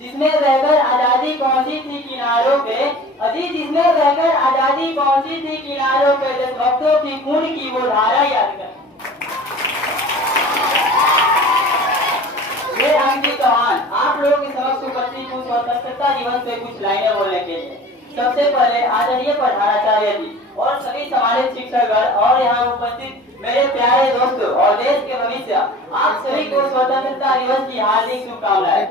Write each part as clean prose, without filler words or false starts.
जिसमें रहकर आजादी पहुंची थी किनारों पे, अजी जिसमें रहकर आजादी पहुंची थी किनारों पे, देशभक्तों की खून की वो धारा याद कर। ये अंकित चौहान आप लोगों के समक्ष उपस्थित हूँ स्वतंत्रता दिवस पे कुछ लाइनें बोलने के लिए। सबसे पहले आदरणीय प्रधानाचार्य जी और सभी सम्मानित शिक्षकगण और यहाँ उपस्थित मेरे प्यारे दोस्तों और देश के भविष्य, आप सभी को स्वतंत्रता दिवस की हार्दिक शुभकामनाएं।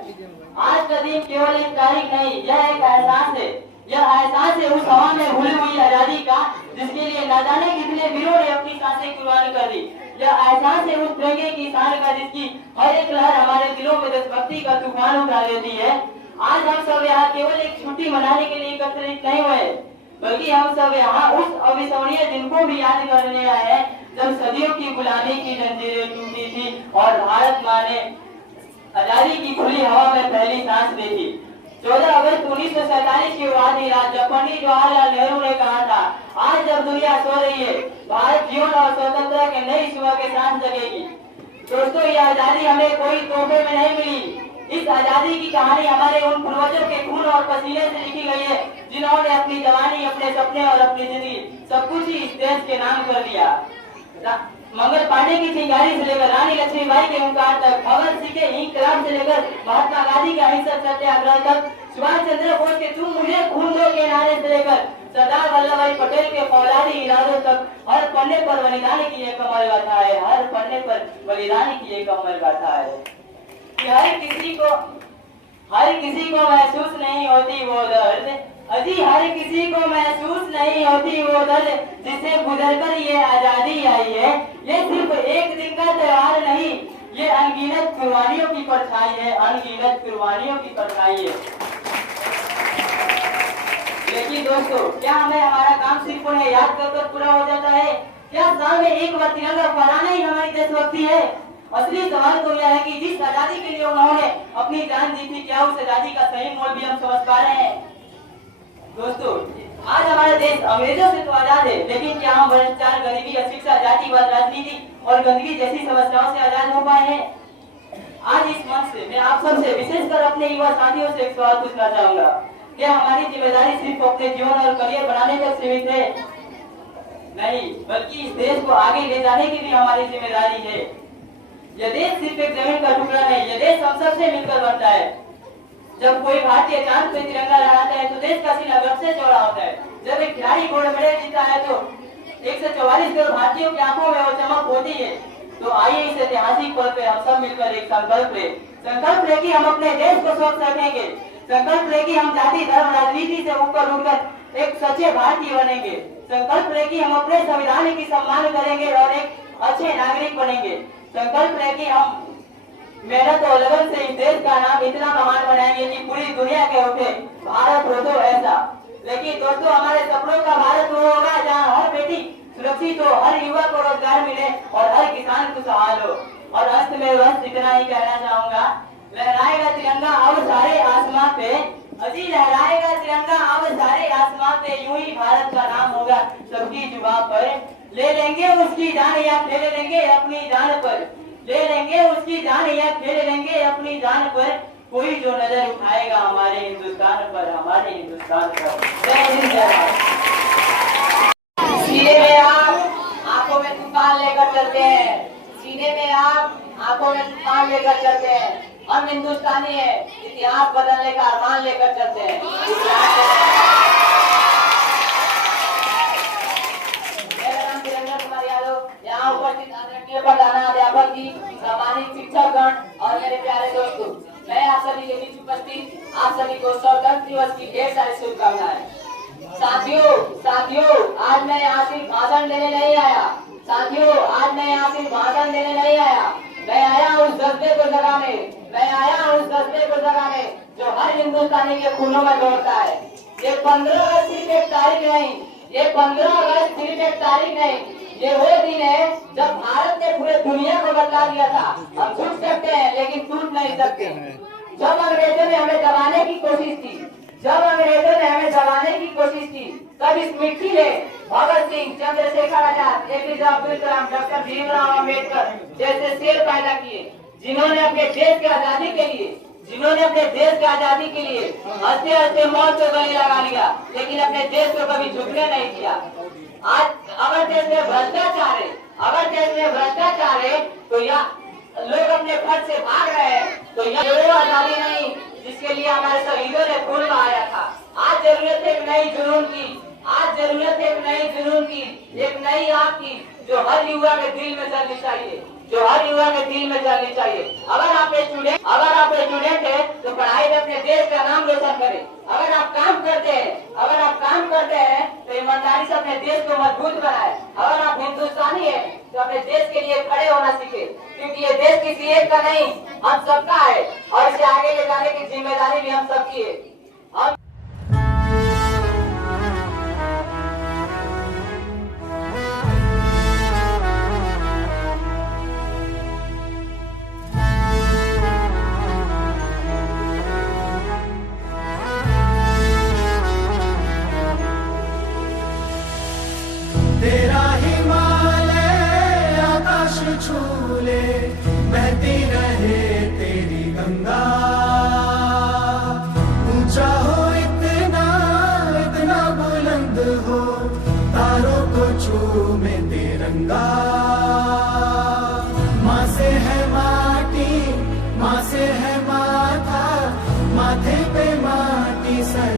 आज का दिन केवल एक तारीख नहीं, यह एक एहसास है। यह एहसास है उस हवा में भूली हुई आजादी का जिसके लिए न जाने कितने वीरों ने अपनी सांसें कुर्बान कर दी। यह एहसास है उस तिरंगे की शान का जिसकी हर एक लहर हमारे दिलों में देशभक्ति का तूफान उठा देती है। आज हम सब यहाँ केवल एक छुट्टी मनाने के लिए एकत्रित नहीं हुए, बल्कि हम सब यहाँ उस अविस्मरणीय दिन को भी याद करने आए हैं जब सदियों की गुलामी की जंजीरें टूटी थी और भारत माँ ने आजादी की खुली हवा में पहली सांस ली थी। 14 अगस्त 1947 की आधी रात जब पंडित जवाहरलाल नेहरू ने कहा था, आज जब दुनिया सो रही है, भारत जीवन और स्वतंत्रता के नई सुबह के साथ जगेगी। दोस्तों, ये आजादी हमें कोई तोहफे में नहीं मिली। इस आजादी की कहानी हमारे उन पूर्वजों के खून और पसीने से लिखी गई है, जिन्होंने अपनी जवानी, अपने सपने और अपनी जिंदगी सब कुछ ही इस देश के नाम कर दिया। मंगल पांडे की चिंगारी से लेकर रानी लक्ष्मीबाई के ओंकार तक, भगत सिंह के इंकलाब से लेकर महात्मा गांधी के अहिंसक सत्याग्रह तक, सुभाष चंद्र बोस के तुम मुझे खून दो के नारे से लेकर सरदार वल्लभ भाई पटेल के फौलादी इरादों तक, हर पन्ने पर बलिदान की एक अमर गाथा है। हर पन्ने पर बलिदान की एक अमर गाथा है। हर किसी को महसूस नहीं होती वो दर्द, अजी हर किसी को महसूस नहीं होती वो दर्द, जिसे गुजरकर ये आजादी आई है। ये सिर्फ एक दिन का त्योहार नहीं, ये अनगिनत कुर्बानियों की परछाई है, अनगिनत कुर्बानियों की परछाई है। लेकिन दोस्तों, क्या हमें हमारा काम सिर्फ उन्हें याद कर पूरा हो जाता है? क्या साल में एक बार तिरंगा फहराना ही हमारी देशभक्ति है? असली सवाल तो यह है कि जिस आजादी के लिए उन्होंने अपनी जान दी थी, क्या उस आजादी का सही मोल भी हम समझ पा रहे हैं? दोस्तों, आज हमारा देश अंग्रेजों से तो आजाद है, लेकिन क्या हम भ्रष्टाचार, गरीबी, अशिक्षा, जातिवाद, राजनीति और गंदगी जैसी समस्याओं से आजाद हो पाए हैं? आज इस मंच से मैं आप सबसे, विशेषकर अपने युवा साथियों से एक सवाल पूछना चाहूंगा। क्या हमारी जिम्मेदारी सिर्फ अपने जीवन और करियर बनाने तक सीमित है? नहीं, बल्कि इस देश को आगे ले जाने की भी हमारी जिम्मेदारी है। यह देश सिर्फ एक जमीन का टुकड़ा नहीं, यह देश हम सबसे मिलकर बनता है। जब कोई भारतीय चांद पे तिरंगा लहराता है तो देश का सीना गर्व से चौड़ा होता है। जब एक खिलाड़ी गोल्ड मेडल जीता है तो 144 करोड़ भारतीयों की आंखों में वो चमक होती है। तो आइए इस ऐतिहासिक पल पे हम सब मिलकर एक संकल्प ले कि हम अपने देश को स्वच्छ रखेंगे। संकल्प ले कि हम जाति, धर्म, राजनीति से ऊपर उठकर एक सच्चे भारतीय बनेंगे। संकल्प ले कि हम अपने संविधान की सम्मान करेंगे और एक अच्छे नागरिक बनेंगे। संकल्प ले कि हम मेहनत और लगन से इस देश का नाम इतना महान बनाएंगे कि पूरी दुनिया के उठे भारत हो तो ऐसा। लेकिन दोस्तों, हमारे सपनों का भारत वो होगा जहाँ हर बेटी सुरक्षित हो, हर युवा को रोजगार मिले और हर किसान खुशहाल हो। और अंत में बस इतना ही कहना चाहूंगा, लहराएगा तिरंगा अब सारे आसमां पे, अजी लहराएगा तिरंगा अब सारे आसमां पे, यूं ही भारत का नाम होगा सबकी जुबान पर। ले लेंगे उसकी जान या खेल लेंगे अपनी जान पर, ले लेंगे उसकी जान या खेल लेंगे अपनी जान पर, कोई जो नजर उठाएगा हमारे हिंदुस्तान पर, हमारे हिंदुस्तान पर। जय हिंद, जय भारत। सीने में आप, आंखों में तूफान लेकर चलते हैं, सीने में आप, आंखों में तूफान लेकर चलते हैं। हम हिंदुस्तानी है, इतिहास बदलने का अरमान लेकर चलते हैं। यहाँ उपस्थित आदरणीय प्रधानाध्यापक जी, सम्मानित शिक्षकगण और मेरे प्यारे दोस्तों, मैं आप सभी के बीच उपस्थित आप सभी को स्वतंत्रता दिवस की ढेर सारी शुभकामनाएं। साथियों, आज मैं यहाँ सिर्फ भाषण देने नहीं आया। साथियों, आज मैं यहाँ सिर्फ भाषण देने नहीं आया, मैं आया उस जज्बे को जगाने, मैं आया उस जज्बे को जगाने जो हर हिंदुस्तानी के खूनों में दौड़ता है। ये 15 अगस्त सिर्फ एक तारीख नहीं, ये 15 अगस्त सिर्फ एक तारीख नहीं, ये वो दिन है जब भारत ने पूरे दुनिया को बदला दिया था। हम झुक सकते हैं लेकिन टूट नहीं सकते। जब अंग्रेजों ने हमें दबाने की कोशिश की, जब अंग्रेजों ने हमें दबाने की कोशिश की, तब इस मिट्टी ने भगत सिंह, चंद्रशेखर आजाद, एपीजे अब्दुल कलाम, डॉक्टर भीमराव अम्बेडकर जैसे शेर पैदा किए, जिन्होंने अपने देश की आजादी के लिए, जिन्होंने अपने देश की आजादी के लिए हंसते हंसते मौत को गले लगा लिया, लेकिन अपने देश को कभी झुकने नहीं दिया। आज अगर देश में भ्रष्टाचार है, अगर देश में भ्रष्टाचार है तो यहाँ लोग अपने घर से भाग रहे हैं, तो यह वो आजादी नहीं जिसके लिए हमारे शहीदों ने खून बहाया था। आज जरूरत है एक नई जुनून की, आज जरूरत है एक नई जुनून की, एक नई आग की, जो हर युवा के दिल में जलनी चाहिए, जो हर युवा के दिल में जलनी चाहिए। अगर आप स्टूडेंट है तो पढ़ाई में अपने देश का नाम रोशन करें। अगर आप काम करते हैं तो ईमानदारी से अपने देश को मजबूत बनाए। अगर आप हिंदुस्तानी है तो अपने देश के लिए खड़े होना सीखे, क्योंकि ये देश किसी एक का नहीं, हम सबका है और इसे आगे ले जाने की जिम्मेदारी भी हम सबकी है। तिरंगा ऊंचा हो इतना इतना बुलंद हो तारों को छूमे तिरंगा।